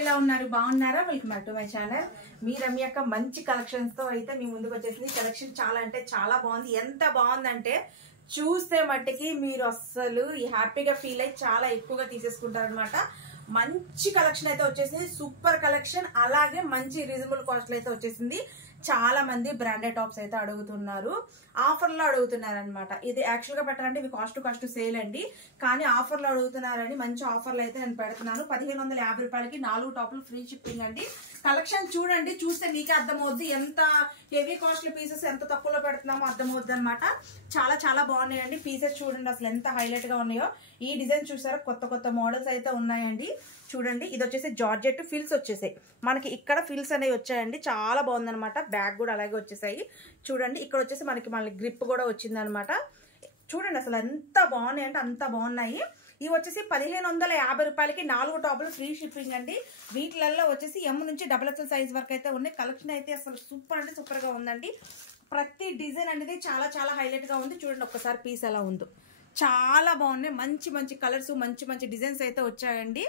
ఎలా ఉన్నారు బాగున్నారా welcome back to my channel మీ రమ్యక్క మంచి కలెక్షన్స్ తో అయితే మీ ముందుకు వచ్చేసింది కలెక్షన్ చాలా అంటే చాలా బాగుంది ఎంత బాగుందంటే చూస్తే మట్టికి మీరు అస్సలు హ్యాపీగా ఫీల్ అయ్యి చాలా ఎక్కువగా తీసేసుకుంటారనమాట మంచి కలెక్షన్ అయితే వచ్చేసింది సూపర్ కలెక్షన్ అలాగే మంచి రీజనబుల్ కాస్ట్ లో అయితే వచ్చేసింది చాలా మంది బ్రాండెడ్ టాప్స్ అయితే అడుగుతున్నారు ఆఫర్ లో అడుగుతున్నారు అనమాట ఇది యాక్చువల్ గా పెట్టాలంటే ఇవి కాస్ట్ టు కాస్ట్ సేల్ అండి కానీ ఆఫర్ లో అడుగుతున్నారని మంచి ఆఫర్లు అయితే నేను పెడుతున్నాను 1550 రూపాయలకి 4 టాప్లు ఫ్రీ షిప్పింగ్ అండి కలెక్షన్ చూడండి చూస్తే నీకే అర్థమవుద్ది ఎంత హెవీ కాస్ట్లీ పీసెస్ ఎంత తక్కువలో పెడుతున్నామో అర్థమవుద్ది అనమాట చాలా చాలా బాగున్నాయండి పీసెస్ చూడండి అసలు ఎంత హైలైట్ గా ఉన్నాయో ఈ డిజైన్ చూసారా కొత్త కొత్త మోడల్స్ అయితే ఉన్నాయండి చూడండి ఇది వచ్చేసి జార్జెట్ ఫిల్స్ వచ్చేసాయి మనకి ఇక్కడ ఫిల్స్ అనేవి వచ్చాయండి చాలా బాగుందనమాట బ్యాగ్ కూడా అలాగే వచ్చేసాయి చూడండి ఇక్కడ వచ్చేసి మనకి మళ్ళీ గ్రిప్ కూడా వచ్చిందనమాట చూడండి అసలు ఎంత బాగున్నాయి అంటే అంత బాగున్నాయి ఇవి వచ్చేసి 1550 రూపాయలకి 4 టాపులు ఫ్రీ షిప్పింగ్ అండి వీటిలలో వచ్చేసి ఎం నుంచి XXL సైజ్ వరకు అయితే ఉన్నాయి కలెక్షన్ అయితే అసలు సూపర్ అంటే సూపర్ గా ఉందండి ప్రతి డిజైన్ అనేది చాలా చాలా హైలైట్ గా ఉంది చూడండి ఒక్కసారి పీస్ ఎలా ఉందో చాలా బాగున్నాయి మంచి మంచి కలర్స్ మంచి మంచి డిజైన్స్ అయితే వచ్చాయండి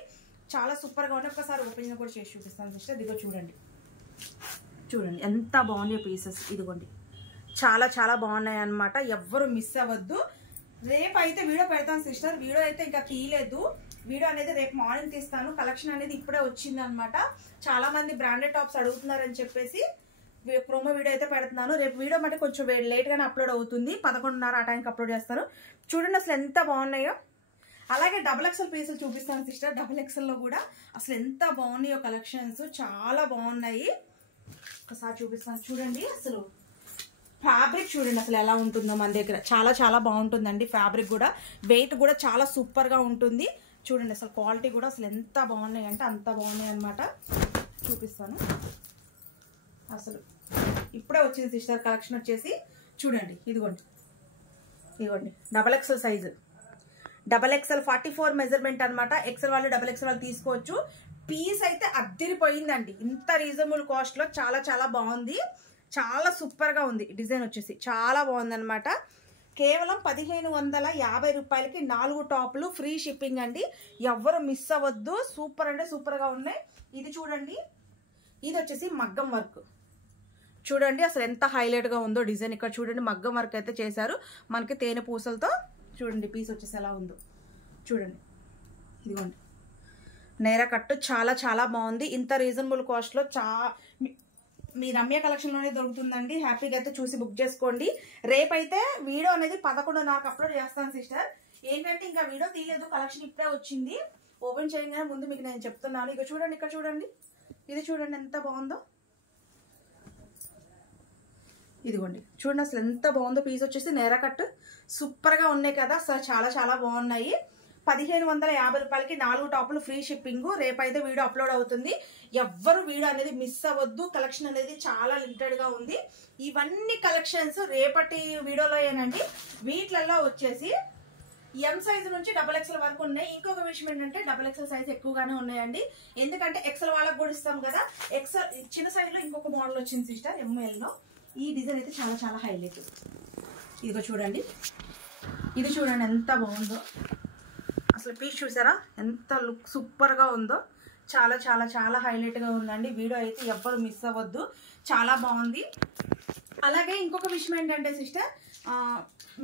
చాలా సూపర్ గా ఉన్నాయి ఒకసారి ఓపెన్ కూడా చేసి చూపిస్తాను సిస్టర్ ఇదిగో చూడండి చూడండి ఎంత బాగున్నాయి పీసెస్ ఇదిగోండి చాలా చాలా బాగున్నాయి అనమాట ఎవ్వరు మిస్ అవ్వద్దు రేపు అయితే వీడియో పెడతాను సిస్టర్ వీడియో అయితే ఇంకా తీయలేదు వీడియో అనేది రేపు మార్నింగ్ తీస్తాను కలెక్షన్ అనేది ఇప్పుడే వచ్చింది అనమాట చాలా మంది బ్రాండెడ్ టాప్స్ అడుగుతున్నారని చెప్పేసి ప్రోమో వీడియో అయితే పెడుతున్నాను రేపు వీడియో మట్టి కొంచెం లేట్ గానే అప్లోడ్ అవుతుంది 11:30 ఆ టైంకి అప్లోడ్ చేస్తాను చూడండి అసలు ఎంత బాగున్నాయో అలాగే XXL పీసులు చూపిస్తాను సిస్టర్ XXL లో కూడా అసలు ఎంత బాగున్నాయో కలెక్షన్స్ చాలా బాగున్నాయి ఒకసారి చూపిస్తాను చూడండి అసలు ఫ్యాబ్రిక్ చూడండి అసలు ఎలా ఉంటుందో మన దగ్గర చాలా చాలా బాగుంటుందండి ఫ్యాబ్రిక్ కూడా వెయిట్ కూడా చాలా సూపర్ గా ఉంటుంది చూడండి అసలు క్వాలిటీ కూడా అసలు ఎంత బాగున్నాయి అంటే అంత బాగున్నాయి అనమాట చూపిస్తాను అసలు ఇప్పుడే వచ్చింది సిస్టర్ కలెక్షన్ వచ్చేసి చూడండి ఇదిగోండి ఇదిగోండి XXL సైజు XXL 44 మెజర్మెంట్ అనమాట ఎక్సెల్ వాళ్ళు XXL వాళ్ళు తీసుకోవచ్చు పీస్ అయితే అద్దరిపోయిందండి ఇంత రీజనబుల్ కాస్ట్ లో చాలా చాలా బాగుంది చాలా సూపర్ గా ఉంది డిజైన్ వచ్చేసి చాలా బాగుంది అనమాట కేవలం 1550 రూపాయలకి 4 టాప్లు ఫ్రీ షిప్పింగ్ అండి ఎవ్వరు మిస్ అవ్వద్దు సూపర్ అంటే సూపర్ గా ఉన్నాయి ఇది చూడండి ఇది వచ్చేసి మగ్గం వర్క్ చూడండి అసలు ఎంత హైలైట్ గా ఉందో డిజైన్ ఇక్కడ చూడండి మగ్గం వర్క్ అయితే చేశారు మనకి తేనె పూసలతో చూడండి పీస్ వచ్చేసి ఎలా ఉందో చూడండి ఇదిగోండి నేరా కట్టు చాలా చాలా బాగుంది ఇంత రీజనబుల్ కాస్ట్ లో మీ రమ్య కలెక్షన్ లోనే దొరుకుతుందండి హ్యాపీగా అయితే చూసి బుక్ చేసుకోండి రేపైతే వీడియో అనేది 11:30 అప్లోడ్ చేస్తాను సిస్టర్ ఏంటంటే ఇంకా వీడియో తీయలేదు కలెక్షన్ ఇప్పుడే వచ్చింది ఓపెన్ చేయగానే ముందు మీకు నేను చెప్తున్నాను ఇక చూడండి ఇక్కడ చూడండి ఇది చూడండి ఎంత బాగుందో ఇదిగోండి చూడండి అసలు ఎంత బాగుందో పీస్ వచ్చేసి నేరా కట్ సూపర్ గా ఉన్నాయి కదా అసలు చాలా చాలా బాగున్నాయి 1550 రూపాయలకి 4 టాపులు ఫ్రీ షిప్పింగ్ రేపైతే వీడియో అప్లోడ్ అవుతుంది ఎవ్వరు వీడియో అనేది మిస్ అవ్వద్దు కలెక్షన్ అనేది చాలా లిమిటెడ్ గా ఉంది ఇవన్నీ కలెక్షన్స్ రేపటి వీడియోలో ఏనండి వీటిలలో వచ్చేసి ఎం సైజు నుంచి XXL వరకు ఉన్నాయి ఇంకొక విషయం ఏంటంటే XXL సైజ్ ఎక్కువగానే ఉన్నాయండి ఎందుకంటే ఎక్సెల్ వాళ్ళకి కూడా ఇస్తాం కదా ఎక్సెల్ చిన్న సైజ్ లో ఇంకొక మోడల్ వచ్చింది సిస్టర్ ఎంఎల్ లో ఈ డిజైన్ అయితే చాలా చాలా హైలైట్ ఇదిగో చూడండి ఇది చూడండి ఎంత బాగుందో అసలు పీస్ చూసారా ఎంత లుక్ సూపర్ గా ఉందో చాలా చాలా చాలా హైలైట్ గా ఉందండి వీడియో అయితే ఎవ్వరు మిస్ అవ్వద్దు చాలా బాగుంది అలాగే ఇంకొక విషయం ఏంటంటే సిస్టర్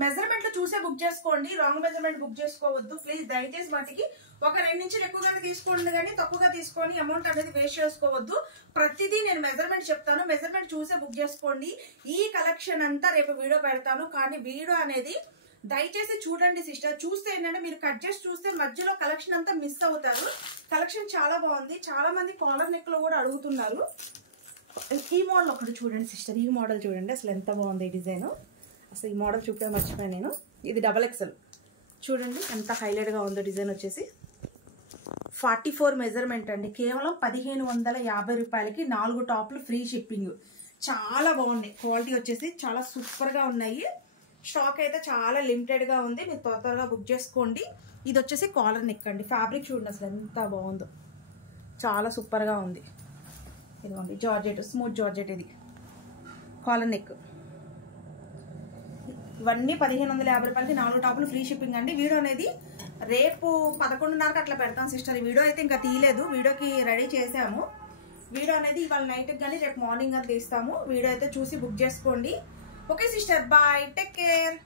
మెజర్మెంట్ చూసే బుక్ చేసుకోండి రాంగ్ మెజర్మెంట్ బుక్ చేసుకోవద్దు ప్లీజ్ దయచేసి వాటికి ఒక 2 ఇంచులు ఎక్కువగానే తీసుకోండి కానీ తక్కువగా తీసుకొని అమౌంట్ అనేది వేస్ట్ చేసుకోవద్దు ప్రతిదీ నేను మెజర్మెంట్ చెప్తాను మెజర్మెంట్ చూసే బుక్ చేసుకోండి ఈ కలెక్షన్ అంతా రేపు వీడియో పెడతాను కానీ వీడియో అనేది దయచేసి చూడండి సిస్టర్ చూస్తే ఏంటంటే మీరు కట్ చేసి చూస్తే మధ్యలో కలెక్షన్ అంతా మిస్ అవుతారు కలెక్షన్ చాలా బాగుంది చాలా మంది కాలర్ నెక్ లో కూడా అడుగుతున్నారు ఈ మోడల్ ఒకటి చూడండి సిస్టర్ ఈ మోడల్ చూడండి అసలు ఎంత బాగుంది ఈ డిజైన్ అసలు ఈ మోడల్ చూపే మర్చిపోయాను నేను ఇది XXL చూడండి ఎంత హైలైట్ గా ఉందో డిజైన్ వచ్చేసి 44 మెజర్మెంట్ అండి కేవలం 1550 రూపాయలకి 4 టాప్లు ఫ్రీ షిప్పింగ్ చాలా బాగున్నాయి క్వాలిటీ వచ్చేసి చాలా సూపర్ గా ఉన్నాయి స్టాక్ అయితే చాలా లిమిటెడ్ గా ఉంది మీరు త్వరగా బుక్ చేసుకోండి ఇది వచ్చేసి కాలర్ నెక్ అండి ఫ్యాబ్రిక్ చూడండి అసలు ఎంత బాగుందో చాలా సూపర్ గా ఉంది ఇదిగోండి జార్జెట్ స్మూత్ జార్జెట్ ఇది కాలర్ నెక్ ఇవన్నీ 1550 రూపాయలకి 4 టాపులు ఫ్రీ షిప్పింగ్ అండి వీడియో అనేది రేపు 11:30కి అట్లా పెడతాం సిస్టర్. ఈ వీడియో అయితే ఇంకా తీయలేదు, వీడియోకి రెడీ చేసాము. వీడియో అనేది ఇవాళ నైట్కి కానీ రేపు మార్నింగ్ అని తీస్తాము. వీడియో అయితే చూసి బుక్ చేసుకోండి. Okay sister, bye, take care.